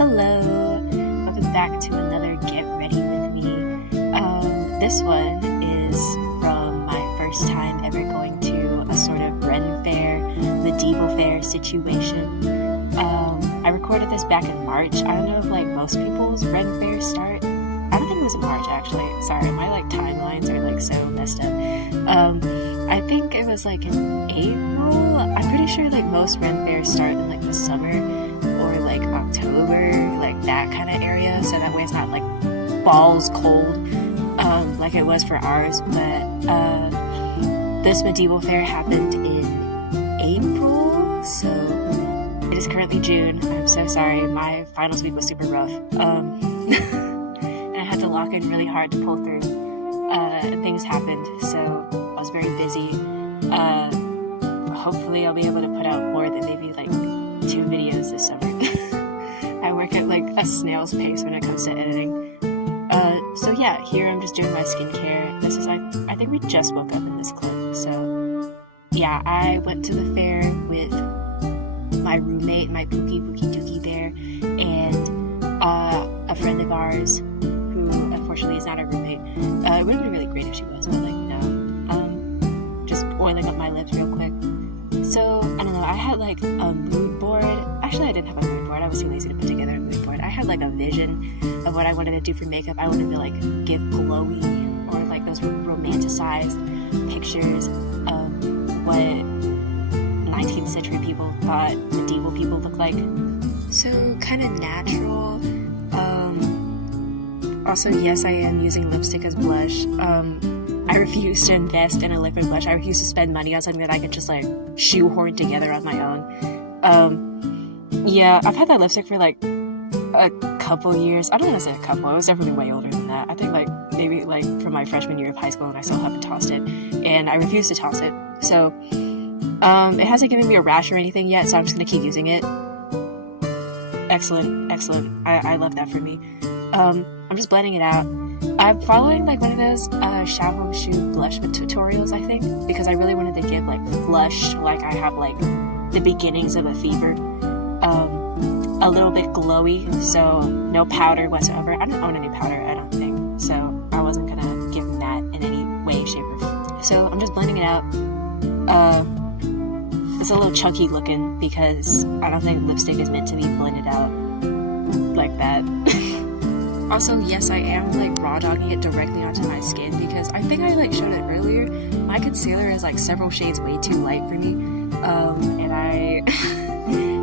Hello, welcome back to another Get Ready With Me. This one is from my first time ever going to a sort of Ren fair, medieval fair situation. I recorded this back in March. I don't know if most people's Ren fairs start. I don't think it was in March actually. Sorry, my timelines are so messed up. I think it was in April. I'm pretty sure most Ren fairs start in the summer or October, that kind of area, so that way it's not balls cold like it was for ours. But this medieval fair happened in April, so it is currently June. I'm so sorry, my finals week was super rough, and I had to lock in really hard to pull through, and things happened, so I was very busy. Hopefully I'll be able to put out more than maybe 2 videos this summer. I work at a snail's pace when it comes to editing. So yeah, here I'm just doing my skincare. This is I think we just woke up in this clip. So yeah, I went to the fair with my roommate, my Pookie Dookie Bear, and a friend of ours who unfortunately is not a roommate. It would have been really great if she was, but no. Just oiling up my lips real quick. So, I don't know, I had a mood board. Actually, I didn't have a mood board. I was too lazy to put together a mood board. I had a vision of what I wanted to do for makeup. I wanted to give glowy or those romanticized pictures of what 19th century people thought medieval people looked like. So, kind of natural. Also, yes, I am using lipstick as blush. I refuse to invest in a liquid blush. I refuse to spend money on something that I could just shoehorn together on my own. Yeah, I've had that lipstick for a couple years. I don't want to say a couple. I was definitely way older than that. I think maybe from my freshman year of high school, and I still haven't tossed it. And I refuse to toss it. So it hasn't given me a rash or anything yet, so I'm just gonna keep using it. Excellent. I love that for me. I'm just blending it out. I'm following one of those Xiaohong Shu blush tutorials, I think, because I really wanted to give blush I have the beginnings of a fever, a little bit glowy, so no powder whatsoever. I don't own any powder, I don't think, so I wasn't gonna give matte in any way, shape, or form. So I'm just blending it out. It's a little chunky looking because I don't think lipstick is meant to be blended out like that. Also, yes, I am raw dogging it directly onto my skin because I think I showed it earlier. My concealer is several shades way too light for me, and I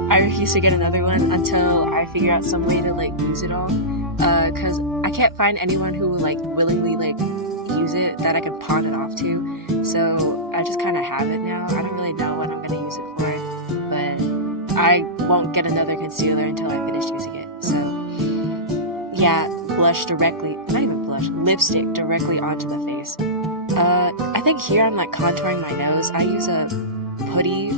I refuse to get another one until I figure out some way to use it all. Cause I can't find anyone who will willingly use it that I can pawn it off to. So I just kind of have it now. I don't really know what I'm gonna use it for, but I won't get another concealer until I finish using it. So yeah, lipstick directly onto the face. I think here I'm contouring my nose. I use a putty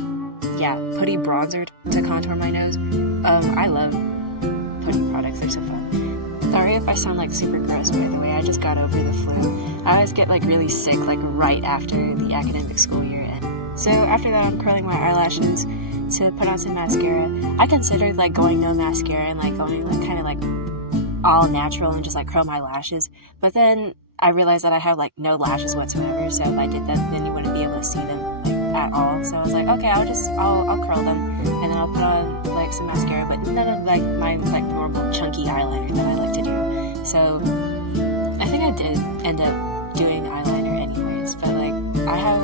bronzer to contour my nose. I love putty products, they're so fun. Sorry if I sound super gross, by the way, I just got over the flu. I always get really sick right after the academic school year ends. So after that I'm curling my eyelashes to put on some mascara. I considered going no mascara and going kind of all natural and just curl my lashes, but then I realized that I have no lashes whatsoever, so if I did that then you wouldn't be able to see them at all. So I was okay, I'll curl them and then I'll put on some mascara, but none of my normal chunky eyeliner that I like to do. So I think I did end up doing eyeliner anyways, but I have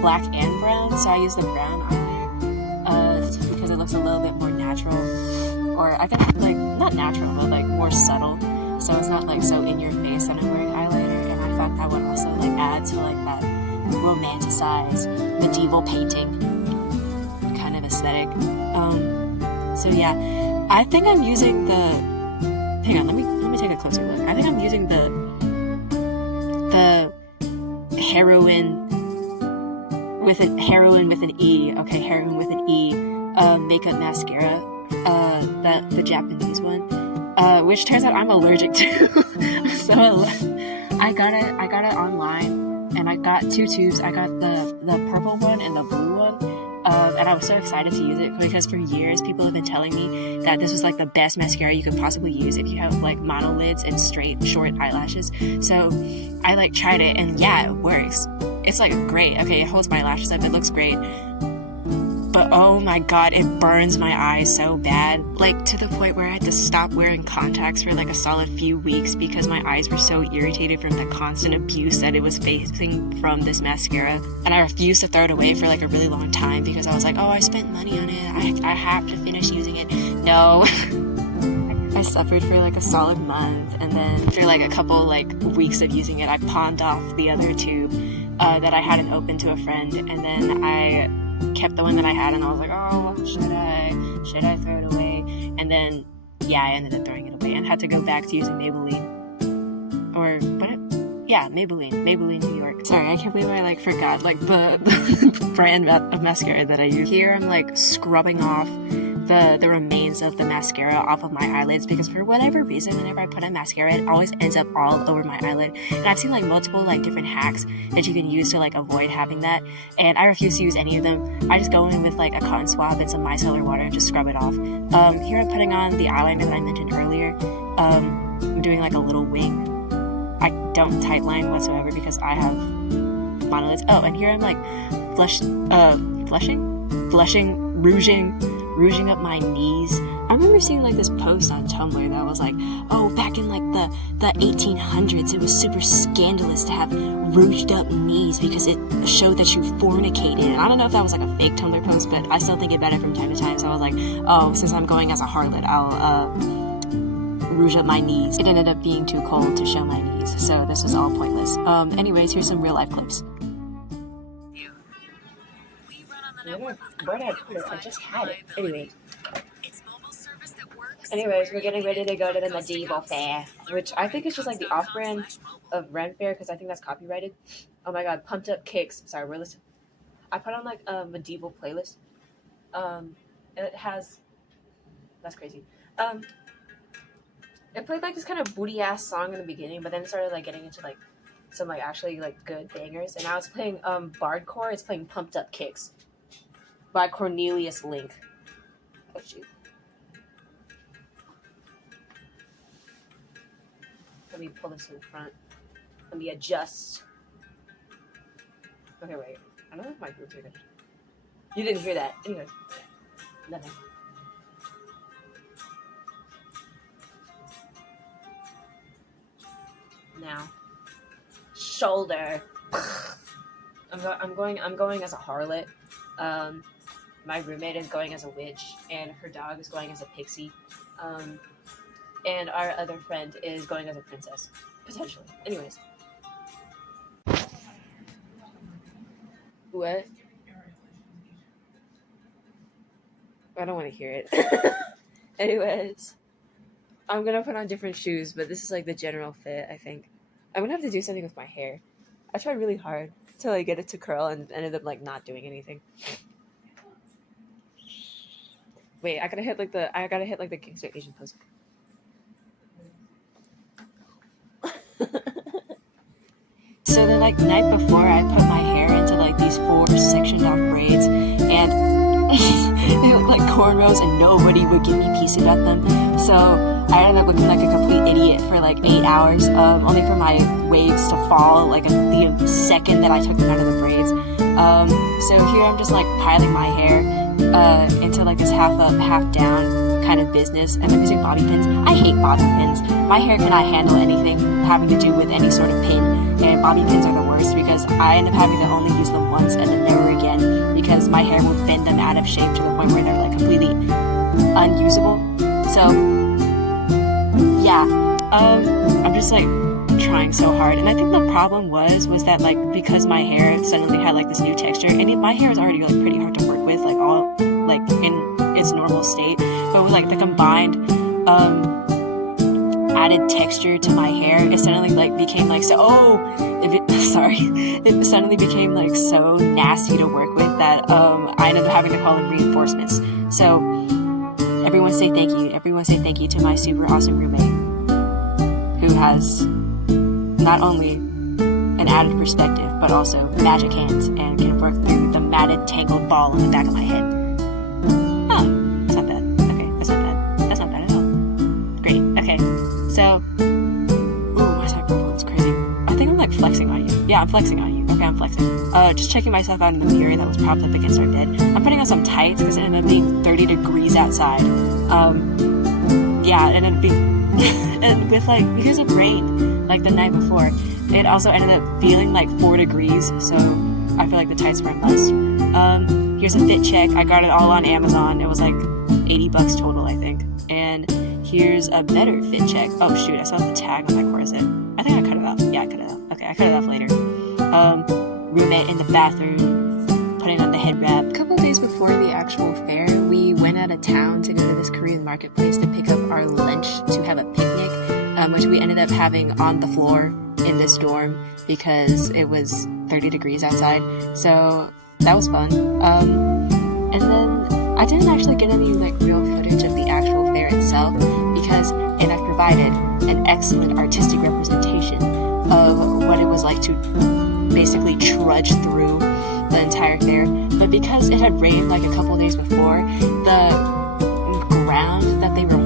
black and brown, so I use the brown eyeliner because it looks a little bit more natural, or I think not natural, but more subtle, so it's not so in your face that I'm wearing eyeliner, and I thought that would also add to that romanticized medieval painting kind of aesthetic. So yeah, I think I'm using the, hang on, let me take a closer look. I think I'm using the heroin with an E, makeup mascara, the Japanese one, which turns out I'm allergic to. So I got it online, and I got 2 tubes. I got the purple one and the blue one. and I was so excited to use it because for years people have been telling me that this was like the best mascara you could possibly use if you have like monolids and straight short eyelashes. So I like tried it, and yeah, it works. It's like great. Okay, it holds my lashes up, it looks great, but oh my god, it burns my eyes so bad, like to the point where I had to stop wearing contacts for like a solid few weeks because my eyes were so irritated from the constant abuse that it was facing from this mascara. And I refused to throw it away for like a really long time because I was like, oh, I spent money on it, I have to finish using it. No. I suffered for like a solid month, and then after like a couple like weeks of using it, I pawned off the other tube that I hadn't opened to a friend, and then I kept the one that I had, and I was like, oh, should I throw it away? And then yeah, I ended up throwing it away and had to go back to using Maybelline, or what? Yeah, Maybelline New York. Sorry, I can't believe I like forgot like the brand of mascara that I use. Here I'm like scrubbing off the remains of the mascara off of my eyelids because for whatever reason, whenever I put on mascara, it always ends up all over my eyelid. And I've seen like multiple like different hacks that you can use to like avoid having that, and I refuse to use any of them. I just go in with like a cotton swab and some micellar water and just scrub it off. Here I'm putting on the eyeliner that I mentioned earlier. I'm doing like a little wing. I don't tightline whatsoever because I have monolids. Oh, and here I'm like rouging up my knees. I remember seeing like this post on Tumblr that was like, oh, back in like the 1800s, it was super scandalous to have rouged up knees because it showed that you fornicated. And I don't know if that was like a fake Tumblr post, but I still think it better from time to time. So I was like, oh, since I'm going as a harlot, I'll rouge up my knees. It ended up being too cold to show my knees, so this was all pointless. Anyways, here's some real life clips. Where did I put it? I just had it. Anyways, we're getting ready to go to the medieval fair, which I think is just like the off-brand of Ren Fair because I think that's copyrighted. Oh my god, Pumped Up Kicks. Sorry, we're listening. I put on like a medieval playlist. It has. That's crazy. It played like this kind of booty ass song in the beginning, but then it started like getting into like some like actually like good bangers, and now it's playing Bardcore. It's playing Pumped Up Kicks by Cornelius Link. Oh shoot. Let me pull this in front. Let me adjust. Okay, wait. I don't know if my group's are good. You didn't hear that. Anyway. Nothing. Now. Shoulder. I'm going as a harlot. My roommate is going as a witch, and her dog is going as a pixie. And our other friend is going as a princess, potentially. Anyways. What? I don't want to hear it. Anyways. I'm gonna put on different shoes, but this is like the general fit, I think. I'm gonna have to do something with my hair. I tried really hard to like get it to curl and ended up like not doing anything. Wait, I gotta hit like the Gangster Asian pose. So the like night before, I put my hair into like these 4 sectioned off braids, and they look like cornrows, and nobody would give me peace about them. So I ended up looking like a complete idiot for like 8 hours, only for my waves to fall like the second that I took them out of the braids. So here I'm just like piling my hair into like this half up, half down kind of business, and I'm using bobby pins. I hate bobby pins. My hair cannot handle anything having to do with any sort of pin, and bobby pins are the worst because I end up having to only use them once and then never again because my hair will bend them out of shape to the point where they're like completely unusable. So yeah, I'm just like trying so hard, and I think the problem was that like because my hair suddenly had like this new texture, and my hair is already like pretty hard to work with, like all like in its normal state, but with like the combined added texture to my hair, it suddenly like became like it suddenly became like so nasty to work with that I ended up having to call in reinforcements. So everyone say thank you to my super awesome roommate who has not only an an added perspective, but also magic hands, and can work through the matted, tangled ball on the back of my head. Oh, that's not bad. Okay, that's not bad. That's not bad at all. Great, okay. So, ooh, why is that purple? It's crazy. I think I'm like flexing on you. Yeah, I'm flexing on you. Okay, I'm flexing. Just checking myself out in the mirror that was propped up against our bed. I'm putting on some tights because it ended up being 30 degrees outside. Yeah, it ended up being, and with like, because of rain, like the night before, it also ended up feeling like 4 degrees, so I feel like the tights were a must. Here's a fit check. I got it all on Amazon. It was like $80 total, I think. And here's a better fit check. Oh shoot, I saw the tag on my corset. I think I cut it off. Yeah, I cut it off. Okay, I cut it off later. Roommate in the bathroom, putting on the head wrap. A couple days before the actual fair, we went out of town to go to this Korean marketplace to pick up our lunch to have a picnic, which we ended up having on the floor in this dorm because it was 30 degrees outside. So that was fun. And then I didn't actually get any like real footage of the actual fair itself because I've provided an excellent artistic representation of what it was like to basically trudge through the entire fair. But because it had rained like a couple days before, the ground that they were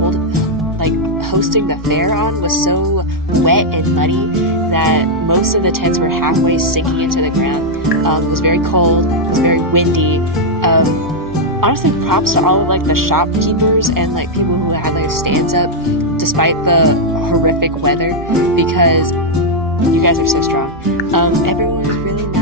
hosting the fair on was so wet and muddy that most of the tents were halfway sinking into the ground. It was very cold, it was very windy. Honestly, props to all of like the shopkeepers and like people who had like stands up despite the horrific weather, because you guys are so strong. Everyone was really nice.